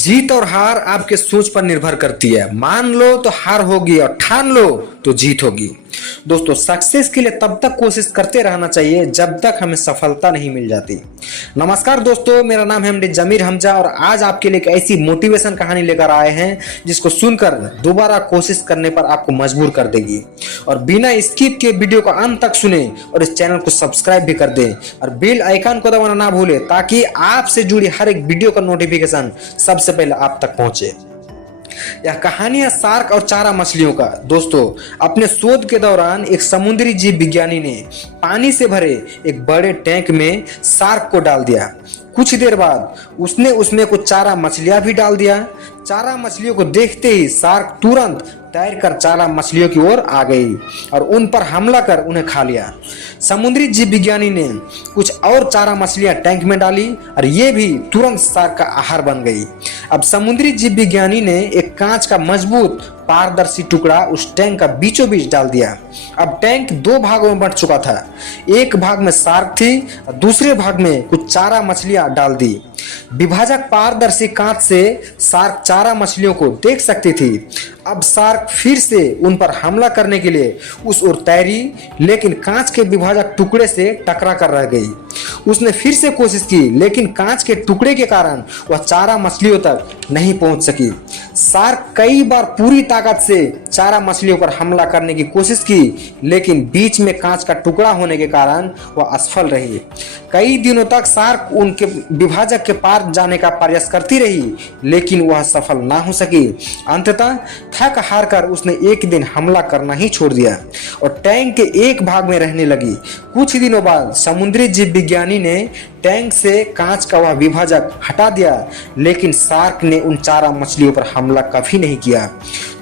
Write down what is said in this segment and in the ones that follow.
जीत और हार आपके सोच पर निर्भर करती है। मान लो तो हार होगी और ठान लो तो जीत होगी। दोस्तों, सक्सेस के लिए तब तक कोशिश करते रहना चाहिए जब तक हमें सफलता नहीं मिल जाती। नमस्कार दोस्तों, मेरा नाम है एमडी जमीर हमजा और आज आपके लिए एक ऐसी मोटिवेशन कहानी लेकर आए हैं जिसको सुनकर दोबारा कोशिश करने पर आपको मजबूर कर देगी। और बिना स्किप के वीडियो को अंत तक सुने और इस चैनल को सब्सक्राइब भी कर दें और बेल आइकन को दबाना ना भूलें ताकि आपसे जुड़ी हर एक वीडियो का नोटिफिकेशन सबसे पहले आप तक पहुंचे। यह कहानी है शार्क और चारा मछलियों का। दोस्तों, अपने शोध के दौरान एक समुद्री जीव विज्ञानी ने पानी से भरे एक बड़े टैंक में शार्क को डाल दिया। कुछ देर बाद उसने उसमें कुछ चारा मछलियां भी डाल दिया। चारा मछलियों को देखते ही शार्क तुरंत तैरकर चारा मछलियों की ओर आ गई और उन पर हमला कर उन्हें खा लिया। समुद्री जीव विज्ञानी ने कुछ और चारा मछलियां टैंक में डाली और ये भी तुरंत शार्क का आहार बन गई। अब समुद्री जीव विज्ञानी ने एक कांच का मजबूत पारदर्शी टुकड़ा उस टैंक का बीचों बीच डाल दिया। अब टैंक दो भागों में बंट चुका था। एक भाग में शार्क थी और दूसरे भाग में कुछ चारा मछलियां डाल दी। विभाजक पारदर्शी कांच से शार्क चारा मछलियों को देख सकती थी। अब शार्क फिर से उन पर हमला करने के लिए उस ओर तैरी, लेकिन कांच के विभाजक टुकड़े से टकरा कर रह गई। उसने फिर से कोशिश की, लेकिन कांच के टुकड़े के कारण वह चारा मछलियों तक नहीं पहुंच सकी। शार्क कई बार पूरी ताकत से चारा मछलियों पर हमला करने की कोशिश की, लेकिन बीच में कांच का टुकड़ा होने के कारण वह असफल रही। कई दिनों तक शार्क उनके विभाजक के पार जाने का प्रयास करती रही, लेकिन वह सफल ना हो सकी। अंततः थक हार कर उसने एक दिन हमला करना ही छोड़ दिया और टैंक के एक भाग में रहने लगी। कुछ दिनों बाद समुद्री जीव विज्ञानी ने टैंक से कांच का वह विभाजक हटा दिया, लेकिन शार्क ने उन चारा मछलियों पर हमला कभी नहीं किया।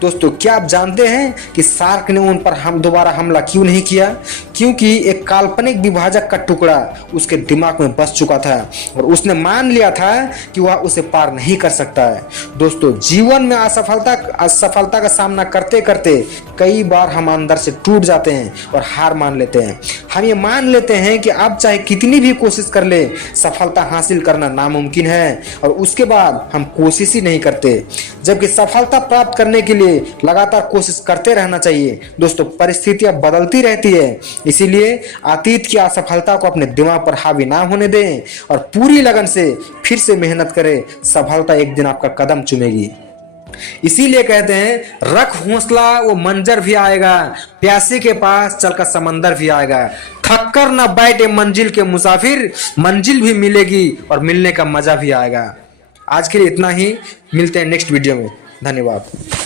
दोस्तों, क्या आप जानते हैं कि शार्क ने उन पर दोबारा हमला क्यों नहीं किया? क्योंकि एक काल्पनिक विभाजक का टुकड़ा उसके दिमाग में बस चुका था और उसने मान लिया था कि वह उसे पार नहीं कर सकता है। दोस्तों, जीवन में असफलता का सामना करते करते कई बार हम अंदर से टूट जाते हैं और हार मान लेते हैं। हम ये मान लेते हैं कि अब चाहे कितनी भी कोशिश कर ले, सफलता हासिल करना नामुमकिन है और उसके बाद हम कोशिश ही नहीं करते, जबकि सफलता प्राप्त करने के लिए लगातार कोशिश करते रहना चाहिए। दोस्तों, परिस्थितियां बदलती रहती है, इसीलिए अतीत की असफलता को अपने दिमाग पर हावी ना होने दें और पूरी लगन से फिर से मेहनत करें। सफलता एक दिन आपका कदम चूमेगी। इसीलिए कहते हैं, रख हौसला वो मंजर भी आएगा, प्यासे के पास चलकर समंदर भी आएगा। थक कर न बैठे मंजिल के मुसाफिर, मंजिल भी मिलेगी और मिलने का मजा भी आएगा। आज के लिए इतना ही, मिलते हैं नेक्स्ट वीडियो में। धन्यवाद।